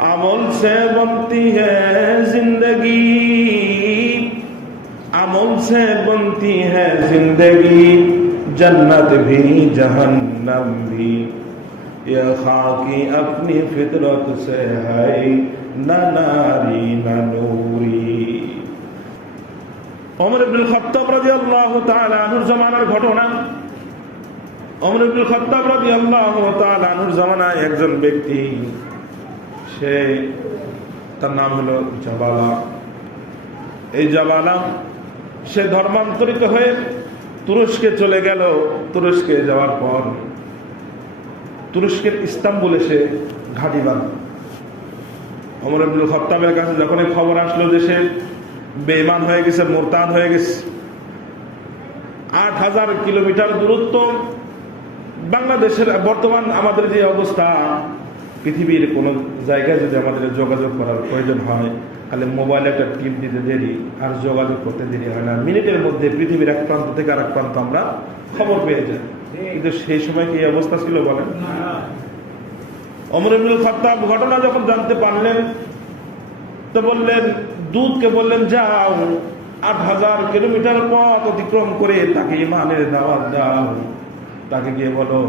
अमल से बनती है जिंदगी, अमल से बनती है जिंदगी, जन्नत भी जहन्नम भी, ये खाकी अपनी फितरत से है, न नारी न नूरी। उमर इब्नुल खत्ताब রাদিয়াল্লাহু তাআলা আনহুর জামানার ঘটনা। উমর ইবনুল খাত্তাব রাদিয়াল্লাহু তাআলা আনহুর জামানায় একজন ব্যক্তি, সে তার নাম হলো জাবালা। এই জাবালা সে ধর্মান্তরিত হয়ে তুরস্কে চলে গেল। তুরস্কে যাওয়ার পর তুরস্কের ইস্তাম্বুলে সে ঘাঁটি বাঁধল। ওমর ইবনুল খাত্তাবের কাছে যখন এই খবর আসলো যে সে বেঈমান হয়ে গেছে, মুরতাদ হয়ে গেছে, ৮,০০০ কিলোমিটার দূরত্ব, বাংলাদেশের বর্তমান আমাদের যে অবস্থা, পৃথিবীর কোন জায়গায় যদি আমাদের যোগাযোগ করার প্রয়োজন হয়, তাহলে মোবাইলে একটা টিপ দিতে দেরি আর যোগাযোগ করতে দেরি হয় না, মিনিটের মধ্যে পৃথিবীর এক প্রান্ত থেকে আরেক প্রান্ত আমরা খবর পেয়ে যাই। কিন্তু সেই সময় কি অবস্থা ছিল বলেন? ওমর ইবনুল খাত্তাব ঘটনা যখন জানতে পারলেন তো বললেন, দূতকে বললেন, যাও ৮,০০০ কিলোমিটার পথ অতিক্রম করে তাকে ঈমানের দাওয়াত দাও। তাকে গিয়ে বলো,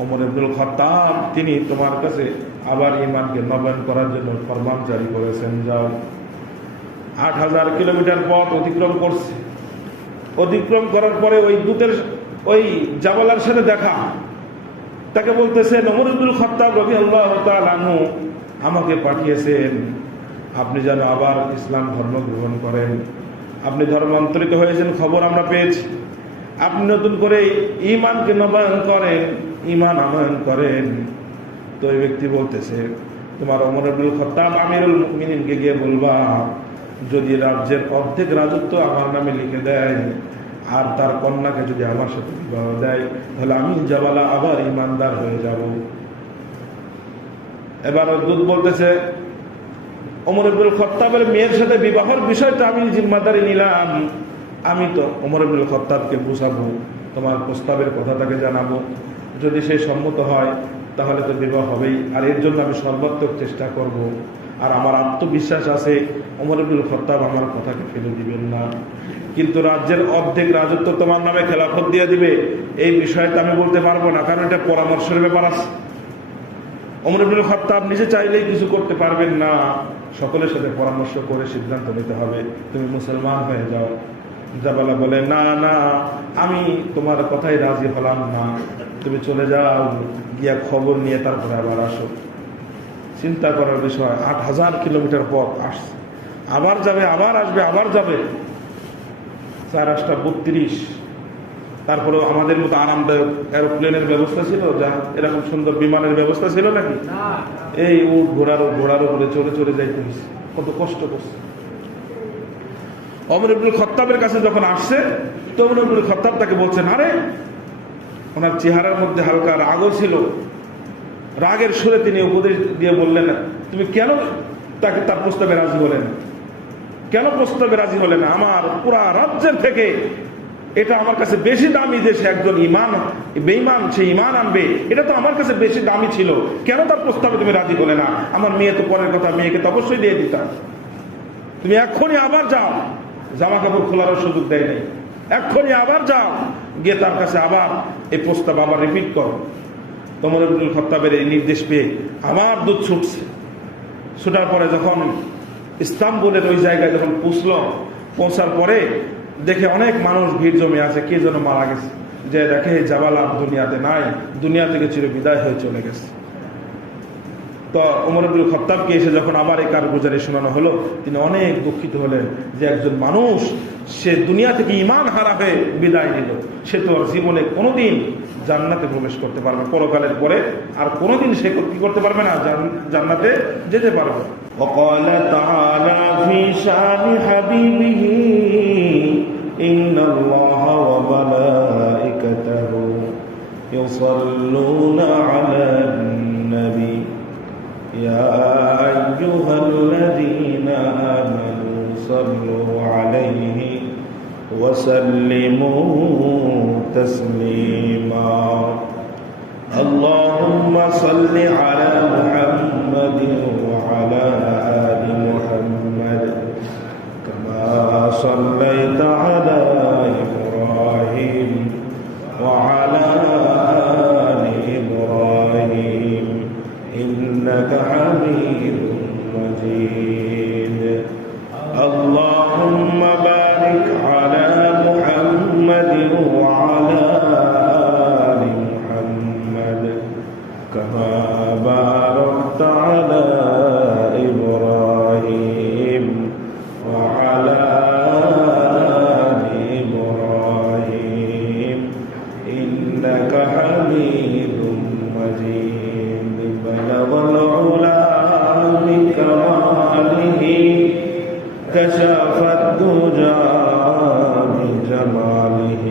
ওমর ইবনুল খাত্তাব তিনি তোমার কাছে আবার ঈমানকে নবায়ন করার জন্য ফরমান জারি করেছেন, যাও। ৮,০০০ কিলোমিটার পথ অতিক্রম করছে। অতিক্রম করার পরে ওই দূতের ওই জাবালার সাথে দেখা। তাকে বলতেছেন, ওমর ইবনুল খাত্তাব রাদিয়াল্লাহু তাআলা আনহু আমাকে পাঠিয়েছেন আপনি যেন আবার ইসলাম ধর্ম গ্রহণ করেন। আপনি ধর্মান্তরিত হয়েছেন, খবর আমরা পেয়েছি। আপনি নতুন করে ঈমানকে নবায়ন করেন, ঈমান আনয়ন করেন। তো এই ব্যক্তি বলতেছে, তোমার ওমর ইবনুল খাত্তাব আমিরুল মুমিনিনকে গিয়ে বলবা, যদি রাজ্যের অর্ধেক রাজত্ব আমার নামে লিখে দেয় আর তার কন্যাকে যদি আমার সাথে বিবাহ দেয়, তাহলে আমি জাবালা আবার ঈমানদার হয়ে যাব। এবার দূত বলতেছে, ওমর ইবনুল খাত্তাবের মেয়ের সাথে বিবাহের বিষয়টা আমি জিম্মাদারি নিলাম। আমি তো ওমর ইবনুল খাত্তাবকে বুঝাবো, তোমার প্রস্তাবের কথা তাকে জানাবো। যদি সে সম্মত হয় তাহলে তো বিবাহ হবেই, আর এর জন্য আমি সর্বাত্মক চেষ্টা করব। আর আমার আত্মবিশ্বাস আছে ওমর ইবনুল খাত্তাব আমার কথাকে ফেলে দিবেন না। কিন্তু রাজ্যের অর্ধেক রাজত্ব তোমার নামে খেলাফত দিয়ে দিবে, এই বিষয়টা আমি বলতে পারবো না, কারণ এটা পরামর্শের ব্যাপার আছে। ওমর ইবনুল খাত্তাব নিজে চাইলেই কিছু করতে পারবেন না, সকলের সাথে পরামর্শ করে সিদ্ধান্ত নিতে হবে। তুমি মুসলমান হয়ে যাও। জাবালা বলে, না না, আমি তোমার কথাই রাজি হলাম না, তুমি চলে যাও, গিয়া খবর নিয়ে তারপরে আবার আসো। চিন্তা করার বিষয়, ৮,০০০ কিলোমিটার পথ আসছে, আবার যাবে, আবার আসবে, আবার যাবে। ৪-৮টা ৩২। তারপরে আমাদের মতো আরামদায়ক এরোপ্লেনের ব্যবস্থা ছিল, যা এরকম সুন্দর বিমানের ব্যবস্থা ছিল নাকি? এই উট ঘোড়ার উপরে চড়ে চড়ে যাইতে হয়েছে, কত কষ্ট করছে। ওমর ইবনুল খাত্তাবের কাছে যখন আসছে, তো ওমর ইবনুল খাত্তাব তাকে বলছেন, আরে, ওনার চেহারার মধ্যে হালকা রাগও ছিল। রাগের সুরে তিনি উপদেশ দিয়ে বললেন, তুমি কেন তাকে তার প্রস্তাবে রাজি হলে না? কেন প্রস্তাবে রাজি হলে না? আমার পুরা রাজ্যের থেকে এটা আমার কাছে বেশি দামি যে সে একজন বেঈমান, সে ঈমান আনবে, এটা তো আমার কাছে বেশি দামি ছিল। কেন তার প্রস্তাবে তুমি রাজি হলে না? আমার মেয়ে তো পরের কথা, মেয়েকে তো অবশ্যই দিয়ে দিতাম। তুমি এক্ষুনি আবার যাও, জামা কাপড় খোলার সুযোগ দেয় নাই, এক্ষুনি আবার যাও, গিয়ে তার কাছে আবার এই প্রস্তাব আবার রিপিট করো। ওমর ইবনুল খাত্তাবের এই নির্দেশ পেয়ে আবার দূত ছুটছে। ছুটার পরে যখন ইস্তাম্বুলের ওই জায়গায় যখন পৌঁছার পরে দেখে অনেক মানুষ ভিড় জমে আছে, কে যেন মারা গেছে। যে দেখে জাবালা দুনিয়াতে নাই, দুনিয়া থেকে চির বিদায় হয়ে চলে গেছে। তো ওমর ইবনুল খাত্তাবকে এসে যখন আবার এই কারগুজারি শোনানো হলো, তিনি অনেক দুঃখিত হলেন যে একজন মানুষ সে দুনিয়া থেকে ঈমান হারা হয়ে বিদায় নিল, সে তো আর জীবনে কোনোদিন জান্নাতে প্রবেশ করতে পারবে, পরকালের পরে আর কোনোদিন সে কি করতে পারবে না, জান্নাতে যেতে পারবে। وقال تعالى في شأن حبيبه إن الله وملائكته يصلون على النبي يا أيها الذين آمنوا صلوا عليه وسلموا تسليما اللهم صل على محمد محمد وعلى آل محمد كما صليت على إبراهيم وعلى آل إبراهيم إنك حميد مجيد اللهم بارك على محمد وعلى آل محمد كما باركت على إبراهيم وعلى آل إبراهيم إنك حميد مجيد بلغ العلا بكماله كشف الدجى بجماله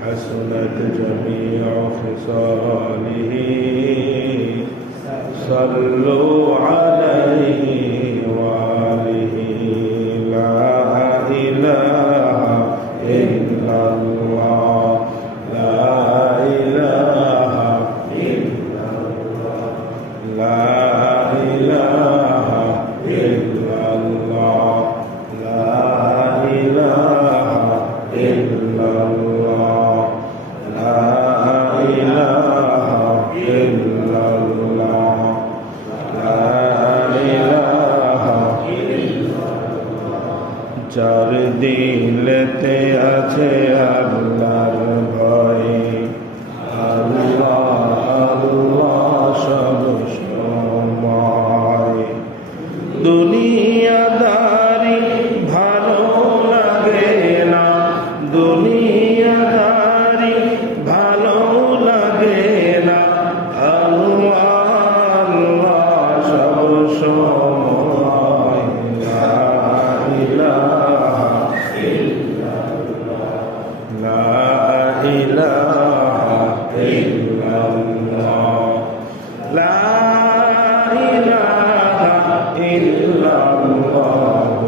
حسنت جميع خصاله صلوا عليه وآله لا إله إلا الله لا إله إلا الله لا إله إلا الله لا إله إلا الله لا إله إلا الله لا إله إلا الله চার দিলেতে আছে আল্লাহর ভয় আল্লাহ আল্লাহ সব সময় দুনিয়াদারি ভালো লাগে না দুনিয়াদারি ভালো লাগে না আল্লাহ আল্লাহ সব সময় লা ইলাহা ইল্লাল্লাহ লা ইলাহা ইল্লাল্লাহ লা ইলাহা ইল্লাল্লাহ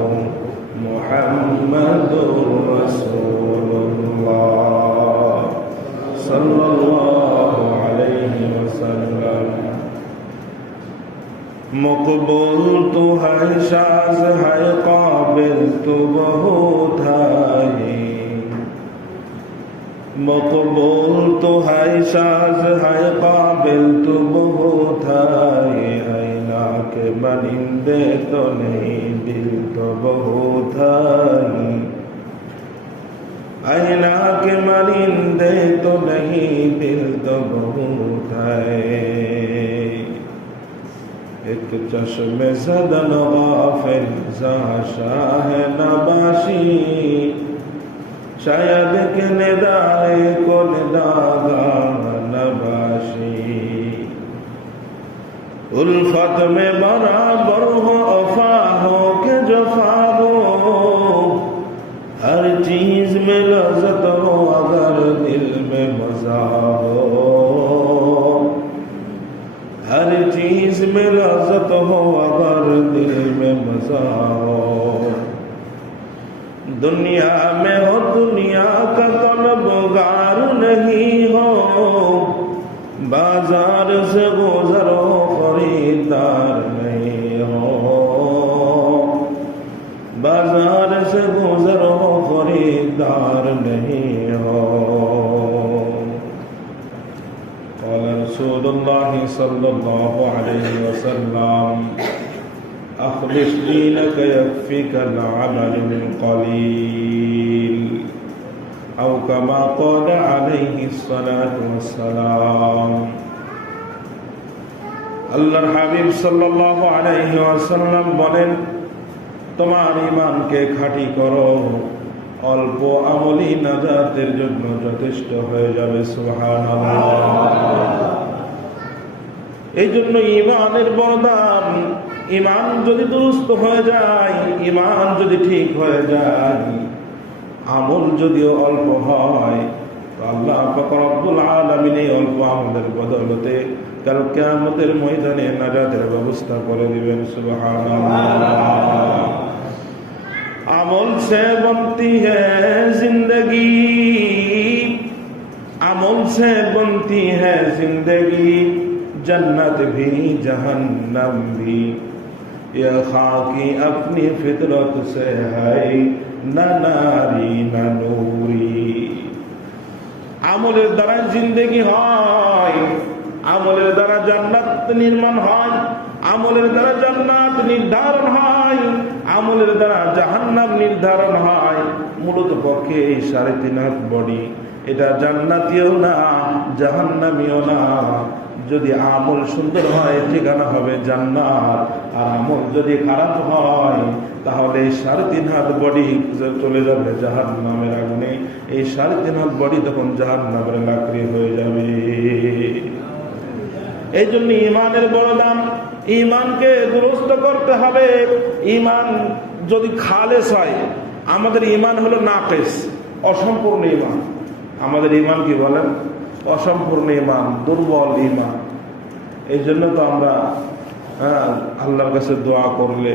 মুহাম্মাদুর রাসূলুল্লাহ সাল্লাল্লাহু আলাইহি ওয়াসাল্লাম मकबूल तो है शाज है काबिल तो बहुत है मकबूल तो है शाज है काबिल तो बहुत है आईना के मनिंदे तो नहीं दिल तो बहुत है आईना के मनिंदे तो नहीं दिल तो बहुत है एक चश्मे ज़दन गाफिल शाह नबाशी शायद के निदाए को निदागा नबाशी उल्फत में बराबर हो अफा हो के जफा हो हर चीज में लज़्ज़त हो अगर दिल में मज़ा हो हर चीज में लज़्ज़त हो अगर दिल में मज़ा हो दुनिया में हो दुनिया का तलबगार नहीं हो बाजार से गुजरो खरीदार नहीं हो बाजार से गुजरो खरीदार नहीं हो قال رسول الله صلى الله عليه وسلم أخلص دينك يكفيك العمل القليل أو كما قال عليه الصلاة والسلام আল্লাহর হাবিব সাল্লাল্লাহু আলাইহি ওয়াসাল্লাম বলেন তোমার ঈমানকে খাঁটি করো অল্প আমলি নাজাতের জন্য যথেষ্ট হয়ে যাবে সুবহানাল্লাহ এই জন্য ঈমানের বড় দাম ঈমান যদি দুরুস্ত হয়ে যায় ঈমান যদি ঠিক হয়ে যায় আমল যদিও অল্প হয় তো আল্লাহ পাক রব্বুল আলামিন এই অল্প আমলের বদৌলতে কাল কিয়ামতের ময়দানে নাজাতের ব্যবস্থা করে দিবেন সুবহানাল্লাহ अमल से बनती है जिंदगी अमल से बनती है जिंदगी जन्नत भी जहन्नम भी ये खाकी अपनी फितरत से है न नारी न नूरी। আমলের দ্বারা জিন্দেগি হয়, আমলের দ্বারা জান্নাত নির্মাণ হয়, আমলের দ্বারা জান্নাত নির্ধারণ হয়, আমলের দ্বারা জাহান্নাম নির্ধারণ হয়। মূলত পক্ষে এই 3.5 হাত বডি এটা জান্নাতীয় না জাহান্নামীয় না। যদি আমল সুন্দর হয় ঠিকানা হবে জান্নাত, আর আমল যদি খারাপ হয় তাহলে এই 3.5 হাত বডি চলে যাবে জাহান্নামের আগুনে। এই 3.5 হাত বডি তখন জাহান্নামের লাকড়ি হয়ে যাবে। এই জন্য ইমানের বড় দাম। ইমানকে দুরস্ত করতে হবে। ইমান যদি খালেস হয়, আমাদের ইমান হলো নাকিস, অসম্পূর্ণ ইমান। আমাদের ইমান কি বলেন? অসম্পূর্ণ ইমান, দুর্বল ইমান। এই জন্য তো আমরা আল্লাহর কাছে দোয়া করলে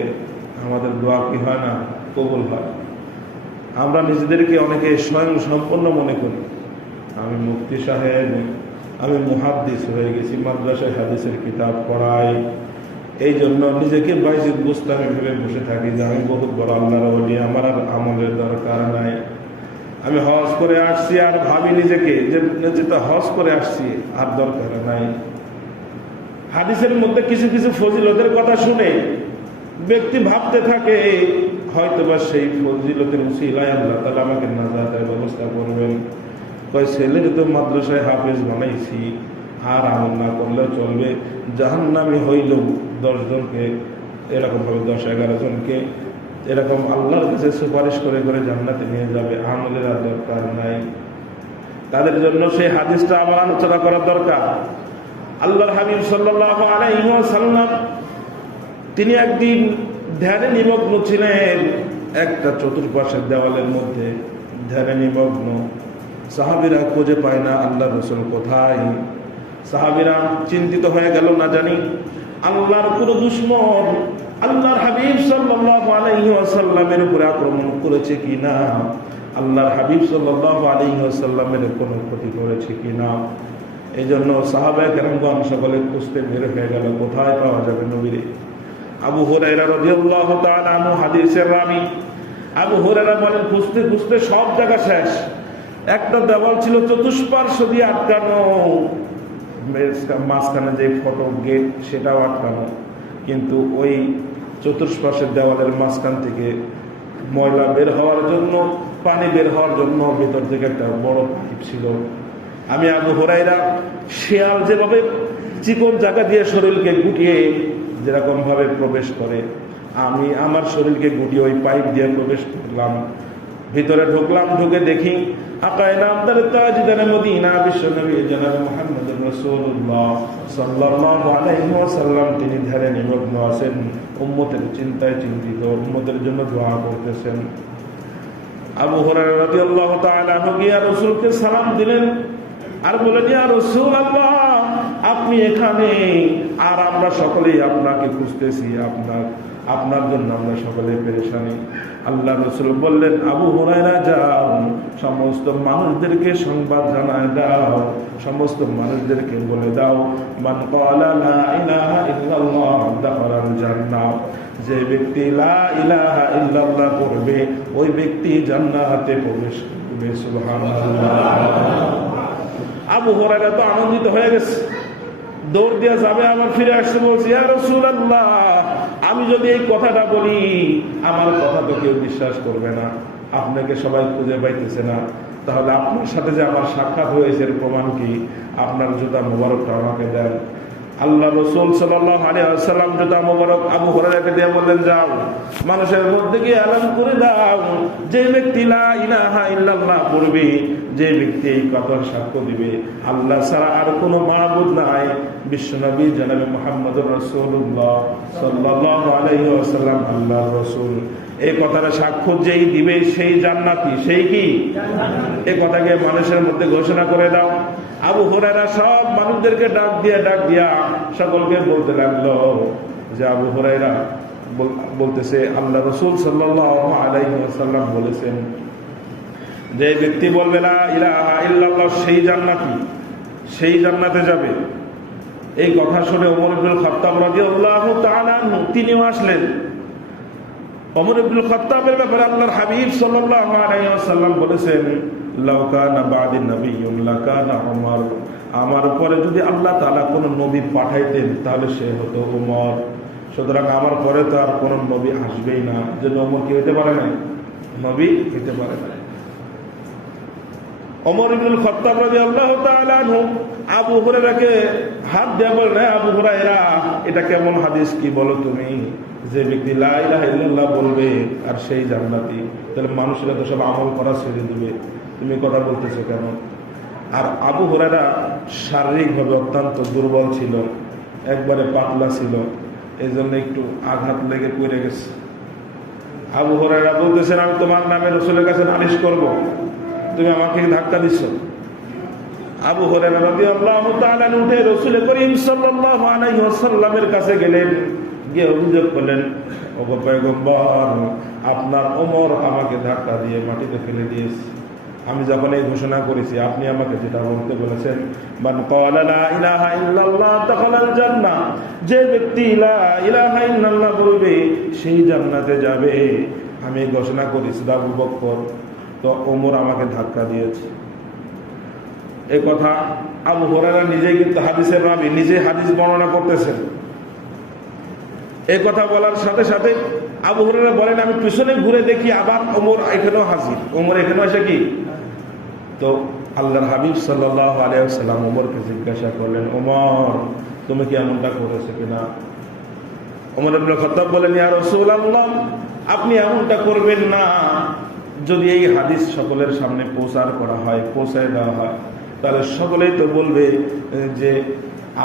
আমাদের দোয়া কি হয় না? কবুল হয়। আমরা নিজেদেরকে অনেকে স্বয়ং সম্পন্ন মনে করি। আমি মুফতি সাহেব, আমি মুহাদ্দিস হয়ে গেছি, মাদ্রাসায় হাদিসের কিতাব পড়াই, এই জন্য নিজেকে বাইজিদ বুস্তামি ভেবে বসে থাকি যে আমি বহুত বড় আল্লাহর ওলি, আমার আর আমলের দরকার নাই। আমি হজ করে আসছি আর ভাবি নিজেকে যে হজ করে আসছি, আর দরকার নাই। হাদিসের মধ্যে কিছু কিছু ফজিলতের কথা শুনে ব্যক্তি ভাবতে থাকে হয়তোবা সেই ফজিলতের উসিলায় আল্লাহ তাআলা আমাকে নাজাতের ব্যবস্থা করবেন। কয় ছেলের তো মাদ্রাসায় হাফেজ বানাইছি, আর আমল না করলেও চলবে। জাহান্নামী হইল 10 জনকে, এরকম ভাবে 10-11 জনকে এরকম আল্লাহর কাছে সুপারিশ করে করে জান্নাতে নিয়ে যাবে। আমলের আর দরকার নাই। তাদের জন্য সেই হাদিসটা আমার আলোচনা করার দরকার। আল্লাহর হাবিব সাল্লাল্লাহু আলাইহি ওয়াসাল্লাম তিনি একদিন ধ্যানে নিমগ্ন ছিলেন। একটা চতুর্পাশের দেওয়ালের মধ্যে ধ্যানে নিমগ্ন। সাহাবীরা খুঁজে পায় না আল্লাহর রাসূল কোথায়। সাহাবীরা চিন্তিত হয়ে গেল, না জানি আল্লাহর কোন দুশমন আল্লাহর হাবিব সাল্লাল্লাহু আলাইহি ওয়াসাল্লামের উপরে আক্রমণ করেছে কিনা, আল্লাহর হাবিব সাল্লাল্লাহু আলাইহি ওয়াসাল্লামের কোনো ক্ষতি করেছে কিনা। এই জন্য সাহাবায়ে কেরামগণ সকলে খুঁজতে বের হয়ে গেল, কোথায় পাওয়া যাবে নবীরে। আবু হুরায়রা রাদিয়াল্লাহু তাআলা আনহু হাদিসের রাবী। আবু হুরায়রা বলেন, খুঁজতে খুঁজতে সব জায়গা শেষ। একটা দেওয়াল ছিল চতুষ্পার্শ্ব দিয়ে আটকানো, মাঝখানে যে ফটক গেট সেটাও আটকানো, কিন্তু ওই চতুষ্পার্শ্বের দেওয়ালের মাঝখান থেকে ময়লা বের হওয়ার জন্য, পানি বের হওয়ার জন্য ভিতর থেকে একটা বড় পাইপ ছিল। আমি আবু হুরায়রা শিয়াল যেভাবে চিকন জায়গা দিয়ে শরীরকে গুটিয়ে যেরকম ভাবে প্রবেশ করে, আমি আমার শরীরকে গুটিয়ে ওই পাইপ দিয়ে প্রবেশ করলাম। ভিতরে ঢুকলাম, ঢুকে দেখি আকায়ে নামদার তাজদার মদিনা বিশ্বনবী জনাব মুহাম্মদুর রাসূলুল্লাহ সাল্লাল্লাহু আলাইহি ওয়াসাল্লাম তিনি ধ্যানে নিমগ্ন আছেন, উম্মতের চিন্তায় চিন্তিত, উম্মতের জন্য দোয়া করতেছেন। আবু হুরায়রা রাদিয়াল্লাহু তাআলা আনহু গিয়ে রাসূলকে সালাম দিলেন আর বললেন, ইয়া রাসূলুল্লাহ আপনি এখানে, আর আমরা সকলেই আপনাকে খুঁজতেছি, আপনার জন্য আমরা সকলে পেরেশানি। আল্লাহ রাসূল বললেন, আবু হুরায়রা যাও, সমস্ত মানুষদেরকে সংবাদ জানায় দাও, সমস্ত মানুষদেরকে বলে দাও, মান ক্বালা লা ইলাহা ইল্লাল্লাহ দাখালাল জান্নাহ, যে ব্যক্তি লা ইলাহা ইল্লাল্লাহ পড়বে ওই ব্যক্তি জান্নাতে প্রবেশ করবে। সুবহানাল্লাহ। আবু হুরায়রা তো আনন্দিত হয়ে গেছে, দৌড় দিয়ে যাবে, আবার ফিরে আসতে বলছি, ইয়া রাসূলুল্লাহ আমি যদি এই কথাটা বলি আমার কথা তো কেউ বিশ্বাস করবে না, আপনাকে সবাই খুঁজে পাইতেছে না, তাহলে আপনার সাথে যে আমার সাক্ষাৎ হয়েছে এর প্রমাণ কি? আপনার জুতা মোবারকটা আমাকে দেন। আল্লাহ রাসূল সাল্লাল্লাহু আলাইহি ওয়াসাল্লাম জুতা মোবারক আবু হুরায়রাকে দিয়ে বললেন, যাও মানুষের মধ্যে গিয়ে এলান করে দাও, যে ব্যক্তি লা ইলাহা ইল্লাল্লাহ পড়বে, যে ব্যক্তি এই কথার সাক্ষ্য দিবে আল্লাহ ছাড়া আর কোনো মাবুদ নাই, বিশ্বনবী জনাব মুহাম্মদুর রাসূলুল্লাহ সাল্লাল্লাহু আলাইহি ওয়াসাল্লাম আল্লাহর রাসূল, এই কথার সাক্ষ্য যেই দিবে সেই জান্নাতি, সেই কি এই কথাকে মানুষের মধ্যে ঘোষণা করে দাও। আবু হুরায়রা সব মানুষদেরকে ডাক দিয়া সকলকে বলতে লাগলো যে আবু হুরায়রা বলতেছে আল্লাহ রাসূল সাল্লাল্লাহু আলাইহি ওয়াসাল্লাম বলেছেন, যে ব্যক্তি বলবে লা ইলাহা ইল্লাল্লাহ সেই জান্নাতি, সেই জান্নাতে যাবে। এই কথা শুনে ওমর ইবনুল খাত্তাব রাদিয়াল্লাহু তাআলা আনহু তিনিও আসলেন। ওমর ইবনুল খাত্তাবের ব্যাপারে আল্লাহর হাবিব সাল্লাল্লাহু আলাইহি ওয়াসাল্লাম বলেছেন, লাউ কানা বা'দি নাবিয়্যুন লাকানা ওমর, আমার পরে যদি আল্লাহ তাআলা কোন নবী পাঠাইতেন তাহলে সে হতো ওমর। সুতরাং আমার পরে তো আর কোন নবী আসবেই না, যে ওমর কি হতে পারে না, নবী হতে পারে না। ওমর ইবনুল খাত্তাব রাদিয়াল্লাহু তাআলা আনহু আবু হুরায়রাকে হাত দিয়ে বললেন, আবু হুরায়রা, এটা কেমন হাদিস কি বলো তুমি, যে ব্যক্তি লা ইলাহা ইল্লাল্লাহ বলবে আর সেই জান্নাতি, তাহলে মানুষেরা তো সব আমল করা ছেড়ে দিবে, তুমি কথা বলতেছো কেন? আর আবু হুরায়রা শারীরিকভাবে অত্যন্ত দুর্বল ছিল, একবারে পাতলা ছিল, এই জন্য একটু আঘাত লেগে পড়ে গেছে। আবু হুরায়রা বলতেছেন, আমি তোমার নামে রাসূলের কাছে নালিশ করব, তুমি আমাকে ধাক্কা দিচ্ছ। আবু হুরায়রা রাদিয়াল্লাহু তাআলা উঠে রাসূল করিম সাল্লাল্লাহু আলাইহি ওয়াসাল্লামের কাছে গেলেন, গিয়ে অভিযোগ করলেন, ওগো পয়গম্বর, আপনার ওমর আমাকে ধাক্কা দিয়ে মাটিতে ফেলে দিয়েছে। আমি যখন এই ঘোষণা করেছি, আপনি আমাকে যেটা বলতে বলেছেন, মান ক্বালা লা ইলাহা ইল্লাল্লাহ দাখালাল জান্নাহ, যে ব্যক্তি লা ইলাহা ইল্লাল্লাহ বলবে সেই জান্নাতে যাবে, আমি ঘোষণা করেছি আবু বকর, তো ওমর আমাকে ধাক্কা দিয়েছে। এই কথা আবু হুরায়রা নিজেই কিন্তু হাদিসের রাবী, নিজে হাদিস বর্ণনা করতেছেন। এই কথা বলার সাথে সাথে আবু হুরায়রা বলেন, আমি পিছনে ঘুরে দেখি আবার ওমর এখানেও হাজির, ওমর এখানেও এসে কি, তো আল্লাহর হাবিব সাল্লাল্লাহু আলাইহি ওয়াসাল্লাম ওমরকে জিজ্ঞাসা করলেন, ওমর তুমি কি এমনটা করেছো কিনা? ওমর ইবনুল খাত্তাব বলেন, ইয়া রাসূলুল্লাহ, আপনি এমনটা করবেন না। যদি এই হাদিস সকলের সামনে প্রচার করা হয়, পৌঁছায় দেওয়া হয়, তাহলে সকলেই তো বলবে যে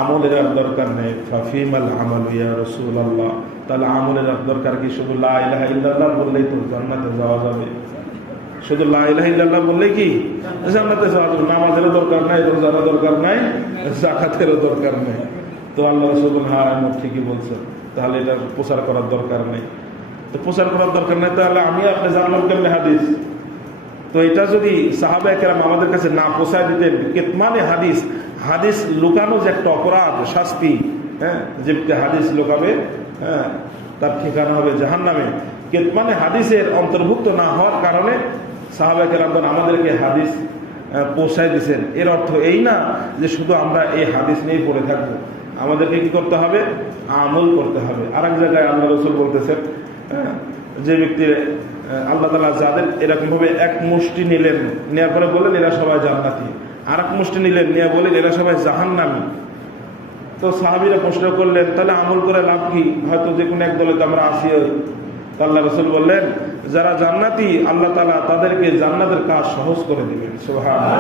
আমলের আর দরকার নেই, ফাফিমাল আমালু ইয়া রাসূলুল্লাহ, তাহলে আমলের আর দরকার কি? শুধু লা ইলাহা ইল্লাল্লাহ বললেই তো জান্নাতে যাওয়া যাবে, শুধু লা ইলাহা ইল্লাল্লাহ বললেই কি জান্নাতে যাওয়া যাবে? নামাজেরও দরকার নাই, রোজারও দরকার নাই, যাকাতেরও দরকার নেই। তো আল্লাহ রাসূল হ্যাঁ ঠিকই বলছেন, তাহলে এটা প্রচার করার দরকার নেই। তো প্রচার করার দরকার নেই, তাহলে আমি আপনি জানলাম কেমনে হাদিস? তো এটা যদি সাহাবায়ে কেরাম আমাদের কাছে না পৌঁছায় দিতেন, কিতমানে হাদিস, হাদিস লুকানো যে একটা অপরাধ, শাস্তি, হ্যাঁ, যে হাদিস লুকাবে, হ্যাঁ, তার ঠিকানা হবে জাহান্নামে। কিতমানে হাদিসের অন্তর্ভুক্ত না হওয়ার কারণে সাহাবায়ে কেরামগণ আমাদেরকে হাদিস পৌঁছায় দিয়েছেন। এর অর্থ এই না যে শুধু আমরা এই হাদিস নিয়েই পড়ে থাকবো, আমাদেরকে কি করতে হবে? আমল করতে হবে। আর এক জায়গায় আল্লাহ রাসূল বলতেছেন, যে ব্যক্তি আল্লাহ তাআলা যাদের এরকম ভাবে এক মুষ্টি নিলেন, নেওয়ার পরে বললেন এরা সবাই জান্নাতি, আর এক মুষ্টি নিলেন, নিয়ে বললেন এরা সবাই জাহান্নামী। তো সাহাবীরা প্রশ্ন করলেন, তাহলে আমল করে লাভ কি? হয়তো যে কোনো এক দলে তো আমরা আসি। আল্লাহ রাসূল বললেন, যারা জান্নাতি আল্লাহ তাআলা তাদেরকে জান্নাতের কাজ সহজ করে দিবেন, সুবহানাল্লাহ।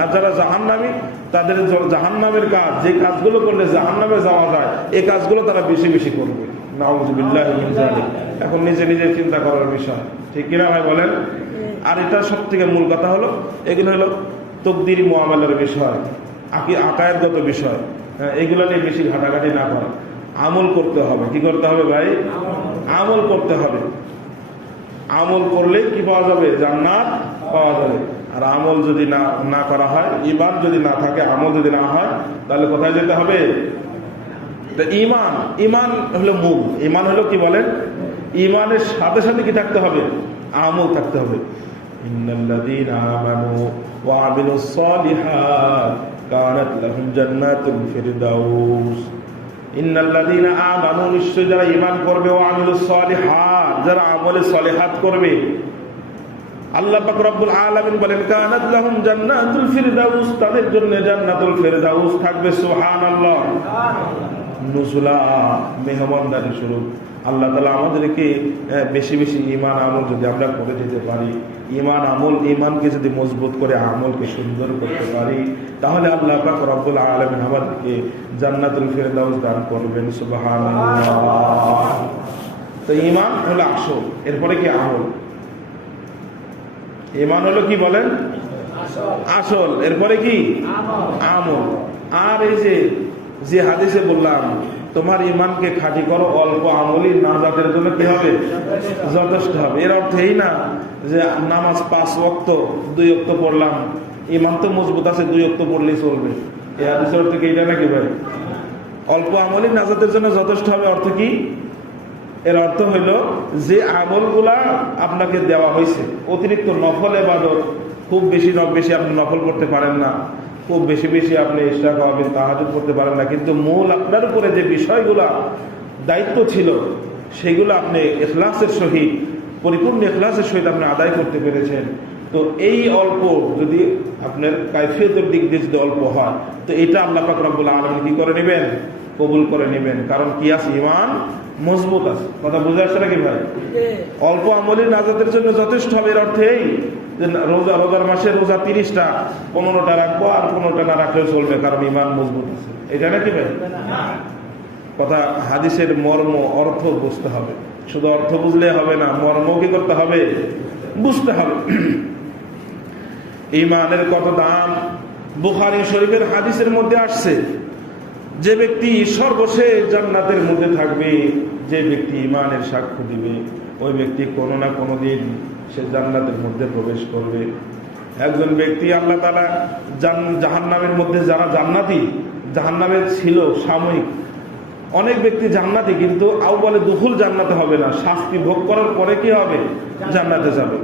আর যারা জাহান্নামী তাদের জাহান্নামের কাজ, যে কাজগুলো করলে জাহান্নামে যাওয়া যায়, এই কাজগুলো তারা বেশি বেশি করবে। নাউযুবিল্লাহি মিন যালিক। এখন নিজে নিজে চিন্তা করার বিষয়, ঠিক কিনা ভাই বলেন? আর এটা সবথেকে মূল কথা হলো, এগুলো হলো তাকদীরি মুআমালার বিষয়, আকায়েদগত বিষয়, এগুলো নিয়ে বেশি ঘাটাঘাটি না করা। আমল করতে হবে। কি করতে হবে ভাই? আমল করতে হবে। আমল করলে কি পাওয়া যাবে? জান্নাত পাওয়া যাবে। আর আমল যদি না করা হয়, ঈমান যদি না থাকে, আমল যদি না হয়, তাহলে কোথায় যেতে হবে? ঈমান হলো মূল। ঈমান হলো কি বলেন? ঈমানের সাথে সাথে কি থাকতে হবে? আমল থাকতে হবে। ইন্নাল্লাযীনা আমানু ওয়া আমিলুস সালিহাত কানাত লাহুম জান্নাতুল ফিরদাউস। ইন্নাল্লাযীনা আমানু, নিশ্চয় যারা ঈমান করবে, ওয়া আমিলুস সালিহাত, যারা আমলে সালিহাত করবে, আল্লাহ পাক রব্বুল আলামিন বলেন কানাত লাহুম জান্নাতুল ফিরদাউস, তাদের জন্য জান্নাতুল ফিরদাউস থাকবে। সুবহানাল্লাহ। নুজুলা, মেহমানদারি স্বরূপ। আল্লাহ তাআলা আমাদেরকে বেশি বেশি ঈমান আমল যদি আমরা করে যেতে পারি, ঈমানকে যদি মজবুত করে আমলকে সুন্দর করতে পারি, তাহলে আল্লাহ পাক রব্বুল আলামিন আমাদেরকে জান্নাতুল ফিরদাউস দান করবেন। সুবহানাল্লাহ। তো ঈমান হলো আসল, এরপরে কি আমল? ঈমান হলো কি বলেন? আসল, এরপরে কি? আমল। আর এই যে হাদিসে বললাম, তোমার ঈমানকে খাঁটি করো, অল্প আমলি নাজাতের জন্য কি হবে? যথেষ্ট হবে। এর অর্থ এই না যে নামাজ 5 ওয়াক্ত 2 ওয়াক্ত পড়লাম, ঈমান তো মজবুত আছে, 2 ওয়াক্ত পড়লেই চলবে। এই হাদিসের অর্থ কি এটা নাকি ভাই? অল্প আমলই নাজাতের জন্য যথেষ্ট হবে অর্থ কি? এর অর্থ হইল যে আমলগুলা আপনাকে দেওয়া হয়েছে, অতিরিক্ত নফল ইবাদত, খুব বেশি আপনি নফল করতে পারেন না, খুব বেশি আপনি ইশরাক হবেন, তাহাজ্জুদ করতে পারেন না, কিন্তু মূল আপনার উপরে যে বিষয়গুলা দায়িত্ব ছিল সেগুলো আপনি ইখলাসের সহিত, পরিপূর্ণ ইখলাসের সহিত আপনি আদায় করতে পেরেছেন। তো এই অল্প যদি আপনার কাইফিয়তের দিক দিয়ে যদি অল্প হয়, তো এটা আল্লাহ পাক রব্বুল আলামিন কি করে নেবেন? কবুল করে নেবেন। কারণ কি আছে? ঈমান মজবুত আছে। কথা বুঝে আসছে নাকি ভাই? অল্প আমলের নাজাতের জন্য যথেষ্ট হবে। এর অর্থ এই যে রোজার মাসে রোজা 30টা, 15টা রাখবো, আর 15টা না রাখলেও চলবে, কারণ ঈমান মজবুত আছে। এটা নাকি ভাই? কথা, হাদিসের মর্ম অর্থ বুঝতে হবে। শুধু অর্থ বুঝলে হবে না, মর্ম কি করতে হবে? বুঝতে হবে। ঈমানের কত দাম! বুখারী শরীফের হাদিসের মধ্যে আসছে, যে ব্যক্তি সর্বশেষ জান্নাতের মধ্যে থাকবে, যে ব্যক্তি ঈমানের সাক্ষ্য দিবে, ওই ব্যক্তি কোনো না কোনো দিন সে জান্নাতের মধ্যে প্রবেশ করবে। একজন ব্যক্তি আল্লাহ তাআলা জাহান্নামের মধ্যে, যারা জান্নাতি, জাহান্নামের ছিল সাময়িক, অনেক ব্যক্তি জান্নাতি, কিন্তু আউয়ালে দুখুল জান্নাতে হবে না, শাস্তি ভোগ করার পরে কি হবে? জান্নাতে যাবে।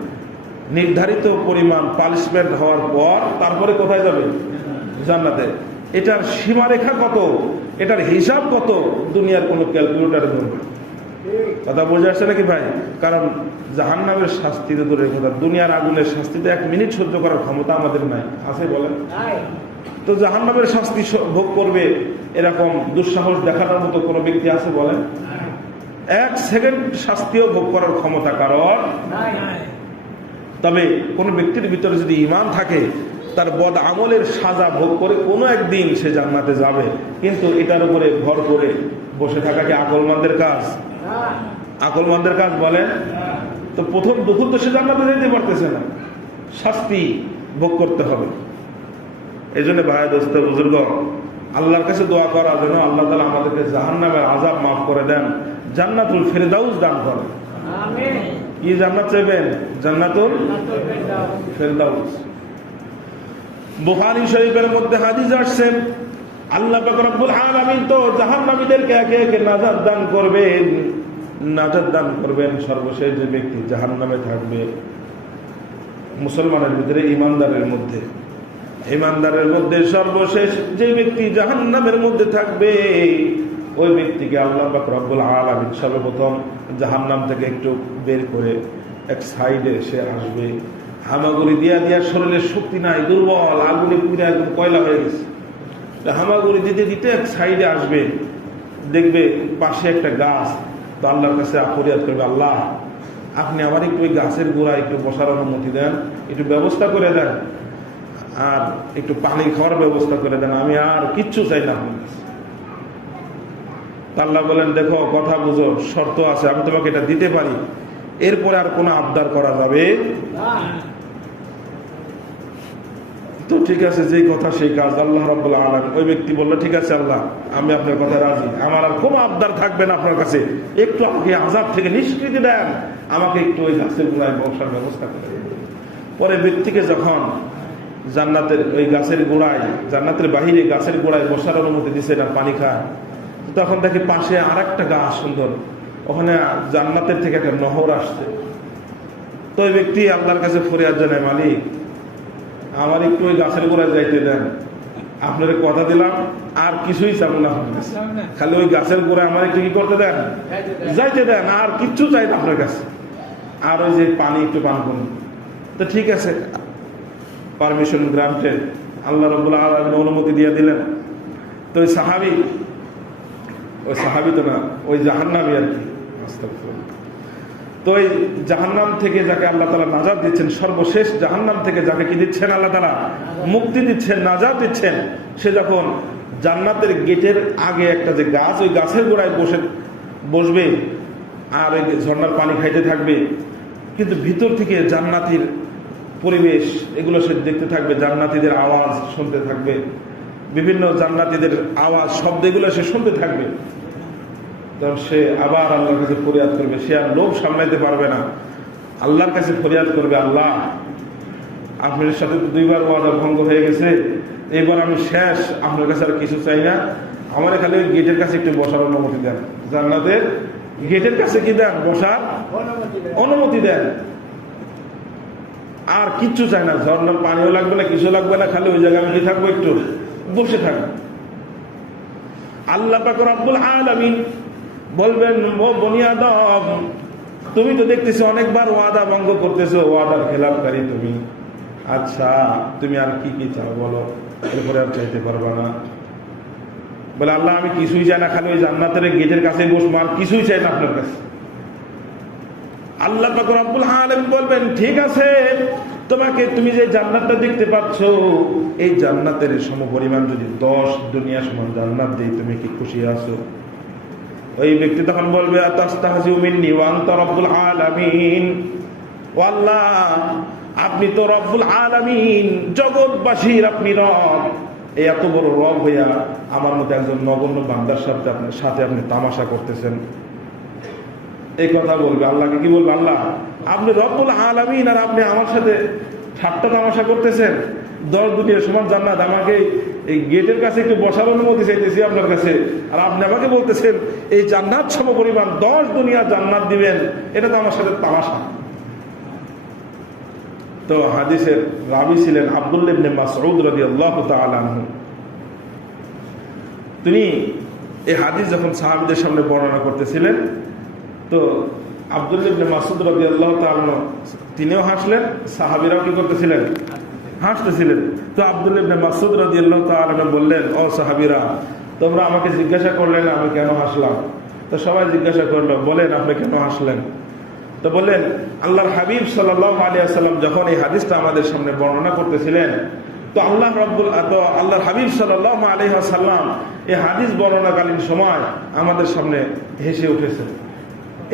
নির্ধারিত পরিমাণ পানিশমেন্ট হওয়ার পর তারপরে কোথায় যাবে? জান্নাতে। এটার সীমারেখা কত, এটার হিসাব কত, দুনিয়ার কোনো ক্যালকুলেটারে ধরবে। কথা বোঝা আসছে নাকি ভাই? কারণ জাহান্নামের শাস্তিতে দূরের কথা, দুনিয়ার আগুনের শাস্তিতে 1 মিনিট সহ্য করার ক্ষমতা আমাদের নাই, আছে বলেন? তো জাহান্নামের শাস্তি ভোগ করবে এরকম দুঃসাহস দেখানোর মতো কোনো ব্যক্তি আছে বলেন? 1 সেকেন্ড শাস্তিও ভোগ করার ক্ষমতা কারণ। তবে কোনো ব্যক্তির ভিতরে যদি ঈমান থাকে, তার বদ আমলের সাজা ভোগ করে কোনো একদিন সে জান্নাতে যাবে। কিন্তু এটার উপরে ভর করে বসে থাকা কি আকলমানদের কাজ? আকলমানদের কাজ বলেন? তো প্রথম দুঃখ তো সে জান্নাতে যেতে পারতেছে না, শাস্তি ভোগ করতে হবে। এই জন্য ভাই, দোস্ত, বুজুর্গ, আল্লাহর কাছে দোয়া করা যেন আল্লাহ তাআলা আমাদেরকে জাহান্নামের আযাব মাফ করে দেন, জান্নাতুল ফেরদাউস দান করেন। আমিন। কি জান্নাত চাইবেন? জান্নাতুল ফেরদাউস। বুখারী শরীফের মধ্যে হাদিস আসছে, আল্লাহ পাক রব্বুল আলামিন তো জাহান্নামীদেরকে একে একে নাজাত দান করবেন, নাজাত দান করবেন। সর্বশেষ যে ব্যক্তি জাহান্নামে থাকবে, মুসলমানের ভিতরে ঈমানদারের মধ্যে, ঈমানদারের মধ্যে সর্বশেষ যে ব্যক্তি জাহান্নামের মধ্যে থাকবে, ওই ব্যক্তিকে আল্লাহ পাক রব্বুল আলামিন সর্বপ্রথম জাহান্নাম থেকে একটু বের করে এক সাইডে সে আসবে। হামাগুড়ি দিয়া দিয়া শরীরের শক্তি নাই, দুর্বল, আগুনে পুড়ে একদম কয়লা হয়ে গেছে। হামাগুড়ি দিতে দিতে এক সাইডে আসবে, দেখবে পাশে একটা গাছ। তো আল্লাহর কাছে ফরিয়াদ করবে, আল্লাহ আপনি আমার একটু ওই গাছের গোড়ায় একটু বসার অনুমতি দেন, একটু ব্যবস্থা করে দেন, আর একটু পানি খাওয়ার ব্যবস্থা করে দেন, আমি আর কিচ্ছু চাই না আপনার কাছে। আল্লাহ বলেন, দেখো কথা বুঝো, শর্ত আছে, আমি তোমাকে এটা দিতে পারি, এরপরে আর কোনো আবদার করা যাবে না। তো ঠিক আছে, যেই কথা সেই কাজ। আল্লাহ রাব্বুল আলামিন, ওই ব্যক্তি বলল, ঠিক আছে আল্লাহ, আমি আপনার কথা রাজি, আমার আর কোনো আবদার থাকবে না আপনার কাছে, একটু আমাকে আযাব থেকে নিষ্কৃতি দেন, আমাকে একটু ওই গাছের গোড়ায় বসার ব্যবস্থা করে দেন। পরে ব্যক্তিকে যখন জান্নাতের ওই গাছের গোড়ায়, জান্নাতের বাহিরে গাছের গোড়ায় বসার অনুমতি দিছে না, পানি খায়, তখন দেখি পাশে আর একটা গাছ সুন্দর, ওখানে জান্নাতের থেকে একটা নহর আসছে। তো ওই ব্যক্তি আল্লাহর কাছে ফরিয়াদ জানায়, মালিক আমার একটু ওই গাছের গোড়ায় যাইতে দেন, আপনার কথা দিলাম, আর কিছুই চাব না, খালি ওই গাছের গোড়ায় আমার একটু কি করতে দেন, যাইতে দেন, আর কিচ্ছু চাই না আপনার কাছে, আর ওই যে পানি একটু পান করুন। তো ঠিক আছে, পারমিশন গ্রান্টেড, আল্লাহ রাব্বুল আলামিন অনুমতি দিয়ে দিলেন। তো ওই সাহাবী তো না, ওই জাহান্নামী আর কি, তো ওই জাহান্নাম থেকে যাকে আল্লাহ তাআলা নাজাত দিচ্ছেন, সর্বশেষ জাহান্নাম থেকে যাকে কি দিচ্ছেন আল্লাহ তাআলা, মুক্তি দিচ্ছেন, নাজাত দিচ্ছেন, সে যখন জান্নাতের গেটের আগে একটা যে গাছ, ওই গাছের গোড়ায় বসবে আর ওই ঝর্ণার পানি খাইতে থাকবে, কিন্তু ভিতর থেকে জান্নাতীর পরিবেশ এগুলো সে দেখতে থাকবে, জান্নাতীদের আওয়াজ শুনতে থাকবে, বিভিন্ন জান্নাতীদের আওয়াজ শব্দ এগুলো সে শুনতে থাকবে। তখন সে আবার আল্লাহর কাছে ফরিয়াদ করবে, সে আর লোভ সামলাইতে পারবে না, আল্লাহর কাছে ফরিয়াদ করবে, আল্লাহ আপনার সাথে তো 2বার ওয়াদা ভঙ্গ হয়ে গেছে, এবার আমি শেষ, আপনার কাছে আর কিছু চাই না, আমার খালি ওই গেটের কাছে একটু বসার অনুমতি দেন, জান্নাতের গেটের কাছে কি দেন, বসার অনুমতি দেন। আর কিচ্ছু চাই না, ঝর্ণার পানিও লাগবে না, কিছু লাগবে না, খালি ওই জায়গায় আমি থাকবো, একটু বসে থাকবো। আল্লাহ পাক রব্বুল আলামিন বলবেন, ও বনি আদম, তুমি তো দেখতেছো অনেকবার ওয়াদা ভঙ্গ করতেছো, ওয়াদার খেলাপকারী তুমি। আচ্ছা তুমি আর কি কি চাও বলো, এরপরে আর চাইতে পারবা না? বলে আল্লাহ আমি কিছুই চাই না, খালি ওই জান্নাতের গেটের কাছে বসবো, আর কিছুই চাই না আপনার কাছে। আল্লাহ পাক রব্বুল আলামিন বলবেন, ঠিক আছে, তোমাকে তুমি যে জান্নাতটা দেখতে পাচ্ছ, এই জান্নাতের সমপরিমাণ যদি 10 দুনিয়া সমান জান্নাত দেই, তুমি কি খুশি আছো? ওই ব্যক্তি তখন বলবে, আতাস্তাহজিউ মিন্নি ওয়া আনতা রব্বুল আলামিন। ও আল্লাহ, আপনি তো রব্বুল আলামিন, জগৎবাসীর আপনি রব। এই এত বড় রব হইয়া আমার মতো একজন নগণ্য বান্দার সাথে আপনি তামাশা করতেছেন। এই কথা বলবে আল্লাহকে। কি বলবে? আল্লাহ আপনি রব্বুল আলামিন, আর আপনি আমার সাথে ঠাট্টা তামাশা করতেছেন। 10 দুনিয়ার সমান জান্নাত, আমাকে এই গেটের কাছে একটু বসার অনুমতি চাইতেছি আপনার কাছে, আর আপনি আমাকে বলতেছেন এই জান্নাত সমপরিমাণ 10 দুনিয়া জান্নাত দিবেন, এটা তো আমার সাথে তামাশা। তো হাদিসের রাবি ছিলেন আব্দুল্লাহ ইবনে মাসউদ রাদিয়াল্লাহু তাআলা আনহু। তিনি এই হাদিস যখন সাহাবীদের সামনে বর্ণনা করতেছিলেন, তো আব্দুল্লাহ ইবনে মাসউদ রাদিয়াল্লাহু তাআলা আনহু তিনিও হাসলেন, সাহাবীরাও কি করতেছিলেন? হাসতেছিলেন। তো আব্দুল্লাহ ইবনে মাসউদ রাদিয়াল্লাহু তাআলা আনহু বললেন, ও সাহাবীরা, তোমরা আমাকে জিজ্ঞাসা করলেন আমি কেন হাসলাম? তো সবাই জিজ্ঞাসা করলো, বলেন আপনি কেন হাসলেন? তো বললেন, আল্লাহর হাবিব সাল্লাল্লাহু আলাইহি ওয়াসাল্লাম যখন এই হাদিসটা আমাদের সামনে বর্ণনা করতেছিলেন, তো আল্লাহর হাবিব সাল্লাল্লাহু আলাইহি ওয়াসাল্লাম এই হাদিস বর্ণনাকালীন সময় আমাদের সামনে হেসে উঠেছে।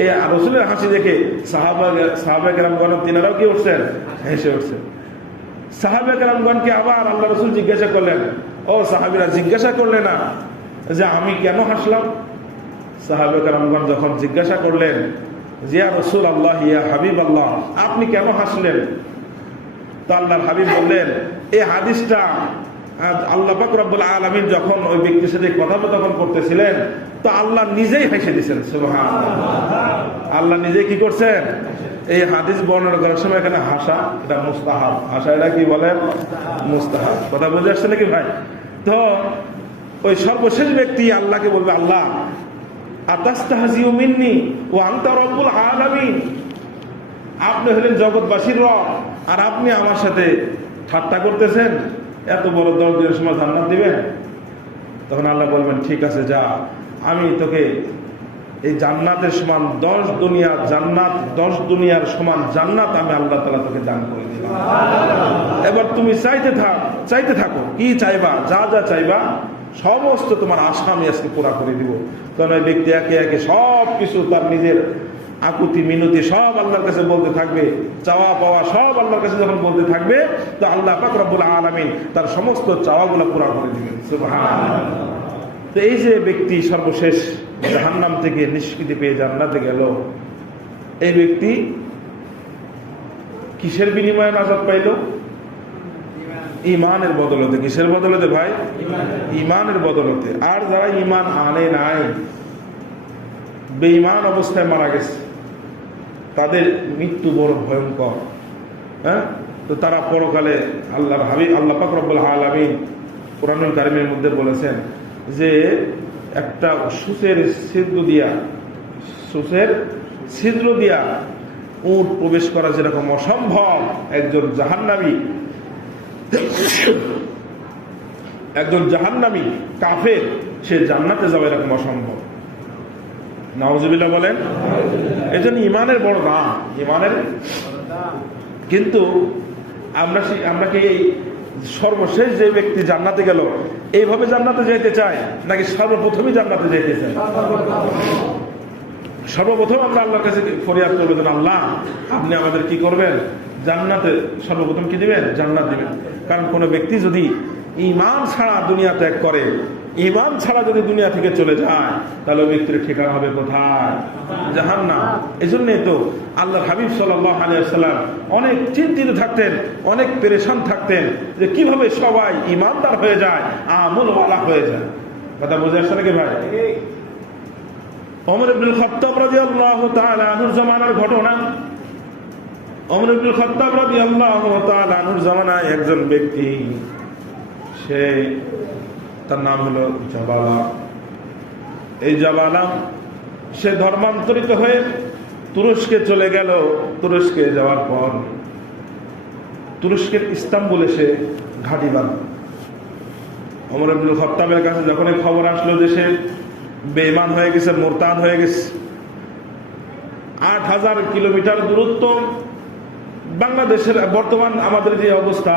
এই রাসূলের হাসি দেখে সাহাবা কেরামগণ তিনারাও কি উঠছেন? হেসে উঠছেন। সাহাবা কেরামগণকে আবার আল্লাহ রাসূল জিজ্ঞাসা করলেন, ও সাহাবীরা, জিজ্ঞাসা করলে না যে আমি কেন হাসলাম? সাহাবা কেরামগণ যখন জিজ্ঞাসা করলেন, ইয়া রাসূলুল্লাহ, ইয়া হাবিবাল্লাহ, আপনি কেন হাসলেন? তো আল্লাহর হাবিব বললেন, এই হাদিসটা আল্লাহ পাক রব্বুল আলামিন যখন ওই ব্যক্তির সাথে কথোপকথন করতেছিলেন, তো আল্লাহ নিজেই হেসে দিয়েছেন। সুবহানাল্লাহ, আল্লাহ নিজেই কি করছেন? এই হাদিস বর্ণনা করার সময় এখানে হাসা এটা মুস্তাহাব, হাসা এটা কি বলেন? মুস্তাহাব। কথা বুঝে আসছে নাকি ভাই? তো ওই সর্বশেষ ব্যক্তি আল্লাহকে বলবে, আল্লাহ আতাস্তাহজিউ মিন্নি ওয়া আনতা রব্বুল আলামিন, আপনি হলেন জগৎবাসীর রব, আর আপনি আমার সাথে ঠাট্টা করতেছেন, এত বড় 10 দিনের সময় জান্নাত দিবেন? তখন আল্লাহ বলবেন, ঠিক আছে, যা, আমি তোকে এই জান্নাতের সমান 10 দুনিয়া জান্নাত, 10 দুনিয়ার সমান জান্নাত আমি আল্লাহ তাআলা তোকে দান করে দিলাম। এবার তুমি চাইতে থাকো, কি চাইবা, যা যা চাইবা সমস্ত তোমার আশা আমি আজকে পুরা করে দিব। কারণ ওই ব্যক্তি একে একে সব কিছু তার নিজের আকুতি মিনতি সব আল্লাহর কাছে বলতে থাকবে, চাওয়া পাওয়া সব আল্লাহর কাছে যখন বলতে থাকবে, তো আল্লাহ পাক রব্বুল আলামিন তার সমস্ত চাওয়াগুলো পুরা করে দিবেন। সুবহানাল্লাহ। তো এই যে ব্যক্তি সর্বশেষ জাহান্নাম থেকে নিষ্কৃতি পেয়ে জান্নাতে গেল, এই ব্যক্তি কিসের বিনিময়ে নাজাত পাইল? ইমানের বদলতে। কিসের বদলতে ভাই? ইমানের বদলতে। আর যারা ইমান আনে নাই, বেঈমান অবস্থায় মারা গেছে, তাদের মৃত্যু বড় ভয়ঙ্কর। হ্যাঁ, তো তারা পরকালে আল্লাহর হাবিব আল্লাহ পাক রব্বুল আলামিন কোরআনুল কারীমের মধ্যে বলেছেন যে একটা সূচের ছিদ্র দিয়া উট প্রবেশ করা যেরকম অসম্ভব, একজন জাহান্নামী কাফের সে জান্নাতে যাওয়া এরকম অসম্ভব। নাউজুবিল্লাহ বলেন। এজন্য ইমানের বড় দাম, ইমানের। কিন্তু আমরা কি এই সর্বশেষ যে ব্যক্তি জান্নাতে গেল এইভাবে জান্নাতে যেতে চাই, নাকি সর্বপ্রথমই জান্নাতে যেতে চাই? সর্বপ্রথম আমরা আল্লাহর কাছে ফরিয়াদ করবেন, আল্লাহ আপনি আমাদের কি করবেন? জান্নাতে সর্বপ্রথম কি দিবেন? জান্নাত দিবেন। কারণ কোন ব্যক্তি যদি ঈমান ছাড়া দুনিয়া ত্যাগ করে, ঈমান ছাড়া যদি দুনিয়া থেকে চলে যায়, তাহলে ওই ব্যক্তির ঠিকানা হবে কোথায়? জাহান্নাম। এজন্যই তো আল্লাহর হাবিব সাল্লাল্লাহু আলাইহি ওয়াসাল্লাম অনেক চিন্তিত থাকতেন, অনেক পেরেশান থাকতেন যে কিভাবে সবাই ঈমানদার হয়ে যায়, আমলওয়ালা হয়ে যায়। কথা বুঝে আসছে নাকি ভাই? ওমর ইবনুল খাত্তাব রাদিয়াল্লাহু তাআলা আনহুর জামানার ঘটনা। ওমর ইবনুল খাত্তাব রাদিয়াল্লাহু তাআলা আনহুর জামানায় একজন ব্যক্তি, সে তার নাম হলো জাবালা। এই জাবালা সে ধর্মান্তরিত হয়ে তুরস্কে চলে গেল। তুরস্কে যাওয়ার পর তুরস্কের ইস্তাম্বুলে সে ঘাঁটি বাঁধল। ওমর ইবনুল খাত্তাবের কাছে যখন এই খবর আসলো যে সে বেঈমান হয়ে গেছে, মুরতাদ হয়ে গেছে, ৮,০০০ কিলোমিটার দূরত্ব, বাংলাদেশের বর্তমান আমাদের যে অবস্থা,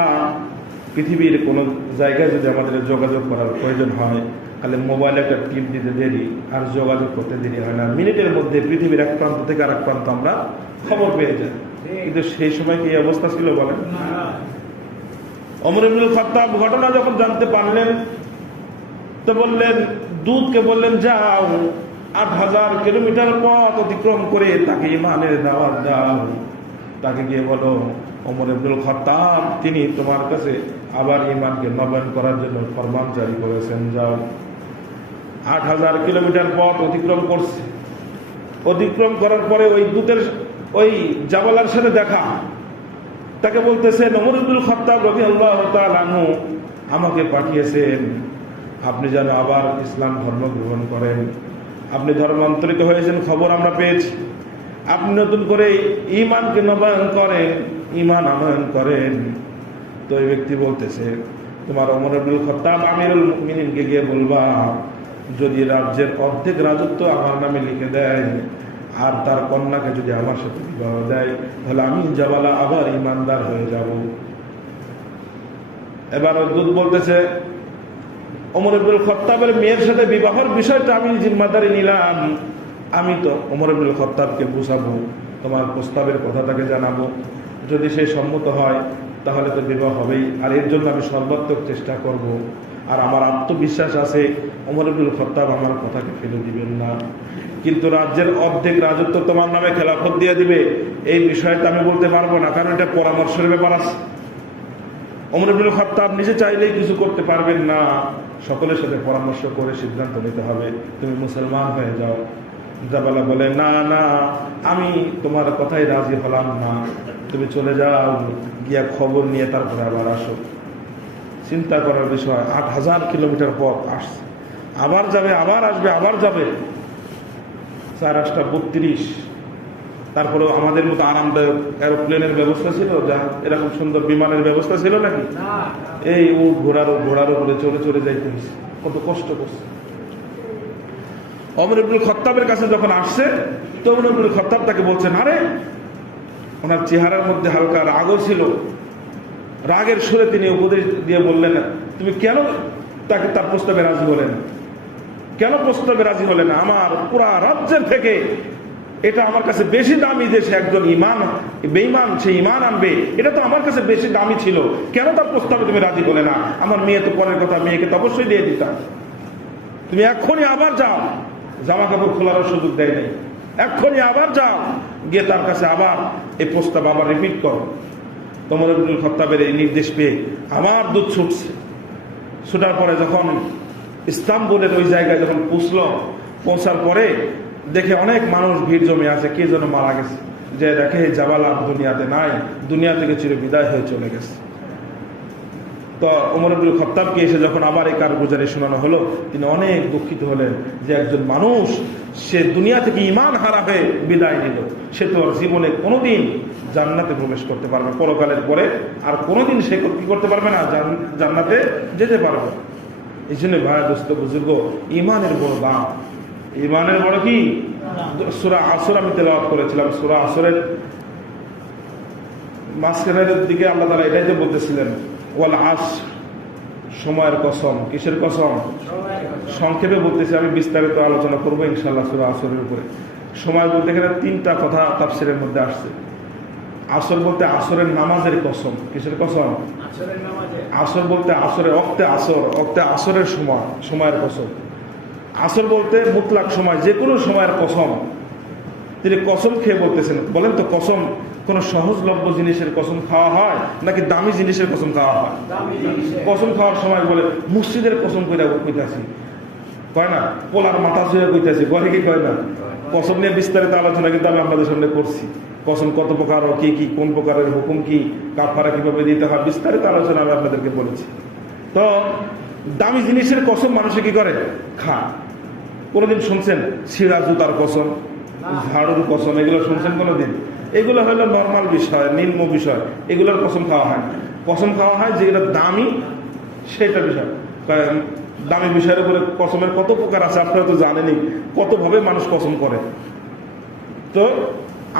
পৃথিবীর কোনো জায়গায় যদি আমাদের যোগাযোগ করার প্রয়োজন হয়, খালি মোবাইলে একটা টিপ দিতে দেরি আর যোগাযোগ করতে দেরি হয় না, মিনিটের মধ্যে পৃথিবীর এক প্রান্ত থেকে আরেক প্রান্ত আমরা খবর পেয়ে যাই। কিন্তু সেই সময় কি অবস্থা ছিল বলেন? ওমর ইবনুল খাত্তাব ঘটনা যখন জানতে পারলেন তো বললেন, দূতকে বললেন, যাও ৮,০০০ কিলোমিটার পথ অতিক্রম করে তাকে ঈমানের দাওয়াত দাও। তাকে গিয়ে বলো, ওমর ইবনুল খাত্তাব তিনি তোমার কাছে আবার ঈমানকে নবায়ন করার জন্য ফরমান জারি করেছেন, যাও। ৮,০০০ কিলোমিটার পথ অতিক্রম করছে। অতিক্রম করার পরে ওই দূতের ওই জাবালার সাথে দেখা। তাকে বলতেছেন, ওমর ইবনুল খাত্তাব রাদিয়াল্লাহু তাআলা আনহু আমাকে পাঠিয়েছেন আপনি যেন আবার ইসলাম ধর্ম গ্রহণ করেন। আপনি ধর্মান্তরিত হয়েছেন, খবর আমরা পেয়েছি। আপনি নতুন করে ঈমানকে নবায়ন করেন, ঈমান আনয়ন করেন। তো এই ব্যক্তি বলতেছে, তোমার ওমর ইবনুল খাত্তাব আমিরুল মুমিনিনকে গিয়ে বলবা, যদি রাজ্যের অর্ধেক রাজত্ব আমার নামে লিখে দেয় আর তার কন্যাকে যদি আমার সাথে বিবাহ দেয়, তাহলে আমি জাবালা আবার ঈমানদার হয়ে যাব। এবার ওই দূত বলতেছে, ওমর ইবনুল খাত্তাবের মেয়ের সাথে বিবাহের বিষয়টা আমি জিম্মাদারি নিলাম। আমি তো ওমর ইবনুল খাত্তাবকে বুঝাবো, তোমার প্রস্তাবের কথা তাকে জানাবো। যদি সে সম্মত হয় তাহলে তো বিবাহ হবেই, আর এর জন্য আমি সর্বাত্মক চেষ্টা করব। আর আমার আত্মবিশ্বাস আছে ওমর ইবনুল খাত্তাব আমার কথাকে ফেলে দিবেন না। কিন্তু রাজ্যের অর্ধেক রাজত্ব তোমার নামে খেলাফত দিয়ে দিবে, এই বিষয়টা আমি বলতে পারবো না, কারণ এটা পরামর্শের ব্যাপার আছে। ওমর ইবনুল খাত্তাব নিজে চাইলেই কিছু করতে পারবেন না, সকলের সাথে পরামর্শ করে সিদ্ধান্ত নিতে হবে। তুমি মুসলমান হয়ে যাও। জাবালা বলে, না না, আমি তোমার কথাই রাজি হলাম না, তুমি চলে যাও, গিয়া খবর নিয়ে তারপরে আবার আসো। চিন্তা করার বিষয়, ৮,০০০ কিলোমিটার পথ আসছে, আবার যাবে, আবার আসবে, আবার যাবে। ৪-৮-৩২। তারপরেও আমাদের মতো আরামদায়ক এরোপ্লেনের ব্যবস্থা ছিল, যা এরকম সুন্দর বিমানের ব্যবস্থা ছিল নাকি? এই ঘোড়ার উপরে চলে চলে যাইতে হয়েছে, কত কষ্ট করছে। ওমর ইবনুল খাত্তাবের কাছে যখন আসছে তো ওমর ইবনুল খাত্তাব তাকে বলছেন, আরে, ওনার চেহারার মধ্যে হালকা রাগও ছিল। রাগের সুরে তিনি উপদেশ দিয়ে বললেন, তুমি কেন তাকে তার প্রস্তাবে রাজি হলে না? কেন প্রস্তাবে রাজি হলে না? আমার পুরা রাজ্যের থেকে এটা আমার কাছে বেশি দামি যে সে একজন বেঈমান, সে ঈমান আনবে, এটা তো আমার কাছে বেশি দামি ছিল। কেন তার প্রস্তাবে তুমি রাজি হলে না? আমার মেয়ে তো পরের কথা, মেয়েকে তো অবশ্যই দিয়ে দিতাম। তুমি এক্ষুনি আবার যাও, জামা কাপড় খোলারও সুযোগ দেয় নাই, এক্ষুনি আবার যাও, গিয়ে তার কাছে আবার এই প্রস্তাব আবার রিপিট করো। ওমর ইবনুল খাত্তাবের এই নির্দেশ পেয়ে আমার দুধ ছুটছে। ছুটার পরে যখন ইস্তাম্বুলের ওই জায়গায় যখন পৌঁছার পরে দেখে অনেক মানুষ ভিড় জমে আছে, কে যেন মারা গেছে। যে দেখে জাবালা দুনিয়াতে নাই, দুনিয়া থেকে চির বিদায় হয়ে চলে গেছে। তো ওমর ইবনুল খাত্তাবকে এসে যখন আবার এই কারগুজারি শোনানো হলো, তিনি অনেক দুঃখিত হলেন যে একজন মানুষ সে দুনিয়া থেকে ঈমান হারা হয়ে বিদায় নিল, সে তো জীবনে কোনোদিন জান্নাতে প্রবেশ করতে পারবে, পরকালের পরে আর কোনোদিন সে কি করতে পারবে না, জান্নাতে যেতে পারবে। এই জন্য ভাই, দোস্ত, বুজুর্গ, ঈমানের বড় দাম। ঈমানের বড় কি? সূরা আসর আমি তেলাওয়াত করেছিলাম। সূরা আসরের মাঝখানের দিকে আল্লাহ তাআলা এটাই তো বলতেছিলেন, ওয়াল আসর, সময়ের কসম। কিসের কসম? সংক্ষেপে বলতেছি, আমি বিস্তারিত আলোচনা করবো ইনশাআল্লাহ সূরা আসরের উপরে। সময় বলতে এখানে 3টা কথা তাফসীরের মধ্যে আসছে। আসর বলতে আসরের নামাজের কসম। কিসের কসম? আসর বলতে আসরের অক্তে আসরের সময়ের কসম। আসর বলতে মুতলাক সময়, যে কোনো সময়ের কসম। তিনি কসম খেয়ে বলতেছেন। বলেন তো, কসম কোন সহজলভ্য জিনিসের কসম খাওয়া হয় নাকি দামি জিনিসের কসম খাওয়া হয়? কসম খাওয়ার সময় বলে মসজিদের কসম কইতাছি, কয় না, পোলার মাথা ছুঁয়ে কইতেছে, কয় কি কয় না। কসম নিয়ে বিস্তারিত আলোচনা কিন্তু আমি আপনাদের সামনে করছি। কসম কত প্রকার ও কি কি, কোন প্রকারের হুকুম কি, কাফারা কিভাবে দিতে হয়, বিস্তারিত আলোচনা আমি আপনাদেরকে বলেছি। তো দামি জিনিসের কসম মানুষে কি করে, খায়। কোনোদিন শুনছেন ছিঁড়া জুতার কসম, ঝাড়ুর কসম, এগুলো শুনছেন কোনোদিন? এগুলো হলো নর্মাল বিষয়, নিম্ন বিষয়, এগুলোর কসম খাওয়া হয়। কসম খাওয়া হয় যেগুলো দামি সেটা বিষয়। দামি বিষয়ের উপরে কসমের কত প্রকার আছে আপনারা তো জানেনই, কতভাবে মানুষ কসম করে। তো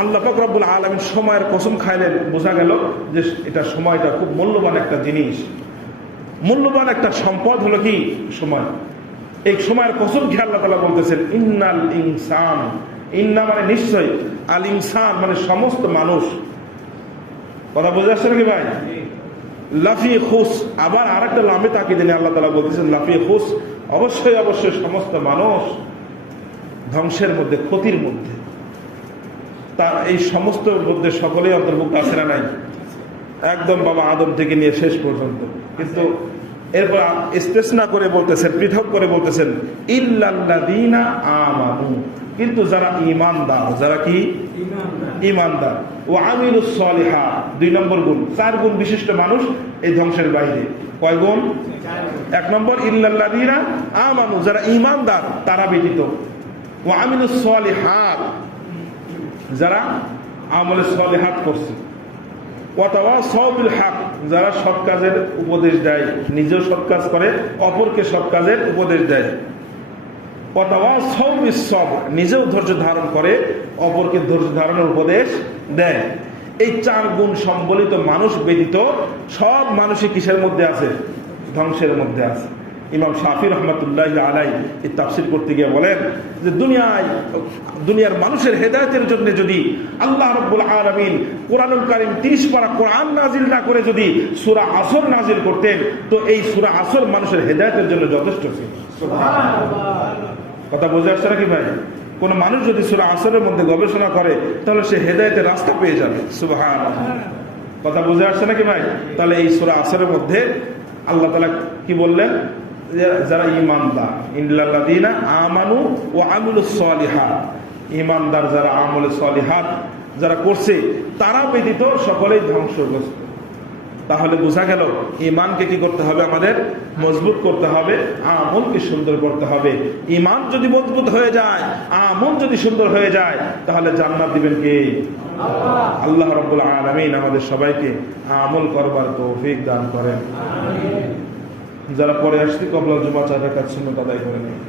আল্লাহ পাক রব্বুল আলামিন সময়ের কসম খাইলেন, বোঝা গেল যে এটা সময়টা খুব মূল্যবান একটা জিনিস, মূল্যবান একটা সম্পদ হলো কি সময়। এই সময়ের কসম খেয়ে আল্লাহ তাআলা বলতেছেন ইন্নাল ইনসান, ইন্না মানে নিশ্চয়, আল ইনসান মানে সমস্ত মানুষ। কথা বোঝা যাচ্ছে নাকি ভাই? লাফি খুস, আবার আরেকটা লামে তাকিয়ে দিনে আল্লাহ তাআলা বলতেছেন লাফি খুস, অবশ্যই অবশ্যই সমস্ত মানুষ ধ্বংসের মধ্যে, ক্ষতির মধ্যে। তার এই সমস্ত মধ্যে সকলেই অন্তর্ভুক্ত আছে না নাই? একদম বাবা আদম থেকে নিয়ে শেষ পর্যন্ত। কিন্তু এরপর ইস্তেসনা করে বলতেছেন, পৃথক করে বলতেছেন ইল্লাল্লাযীনা আমানু, কিন্তু যারা ঈমানদার, যারা কি ঈমানদার, ওয়া আমিলুস সলিহাত, 2 নম্বর গুণ। 4 গুণ বিশিষ্ট মানুষ এই ধ্বংসের বাইরে। কয় গুণ? 1 নম্বর ইল্লাল্লাযীনা আমানু, যারা ঈমানদার তারা ব্যতীত, ওয়া আমিলুস সলিহাত, যারা আমলে সলিহাত করছে, ওয়া তাওয়াসাউ বিল হক, যারা সৎ কাজের উপদেশ দেয়, নিজেও সৎ কাজ করে, অপরকে সৎ কাজের উপদেশ দেয়, ওয়া তাওয়াসাউ বিস সবর, নিজেও ধৈর্য ধারণ করে, অপরকে ধৈর্য ধারণের উপদেশ দেয়। এই 4 গুণ সম্বলিত মানুষ ব্যতীত সব মানুষই কিসের মধ্যে আছে? ধ্বংসের মধ্যে আছে। ইমাম শাফি রহমাতুল্লাহ আলাইহি এই তাফসীর করতে গিয়ে বলেন যে দুনিয়ার মানুষের হেদায়েতের জন্য যদি আল্লাহ রাব্বুল আলামিন কোরআনুল কারীম 30 পারা কোরআন নাজিল না করে যদি সূরা আসর নাজিল করতেন, তো এই সূরা আসর মানুষের হেদায়েতের জন্য যথেষ্ট ছিল। সুবহানাল্লাহ। কথা বোঝা যাচ্ছে নাকি ভাই? কোন মানুষ যদি সূরা আসরের মধ্যে গবেষণা করে তাহলে সে হেদায়েতের রাস্তা পেয়ে যাবে। সুবহানাল্লাহ। কথা বোঝা যাচ্ছে নাকি ভাই? তাহলে এই সূরা আসরের মধ্যে আল্লাহ তাআলা কি বললেন? যারা ঈমানদার, ইল্লাল্লাযীনা আমানু ওয়া আমিলুস সলিহাত, ঈমানদার যারা আমলে সলিহাত যারা করছে তারা ব্যতীত সকলেই ধ্বংসগ্রস্ত। তাহলে বোঝা গেল ঈমানকে কি করতে হবে? আমাদের মজবুত করতে হবে, আমলকে সুন্দর করতে হবে। ঈমান যদি মজবুত হয়ে যায়, আমল যদি সুন্দর হয়ে যায়, তাহলে জান্নাত দিবেন কে? আল্লাহ রাব্বুল আলামিন আমাদের সবাইকে আমল করবার তৌফিক দান করেন। যারা পরে আসছি কবলা জুমা 4 রাকাত সুন্নাত আদায় করে নেয়।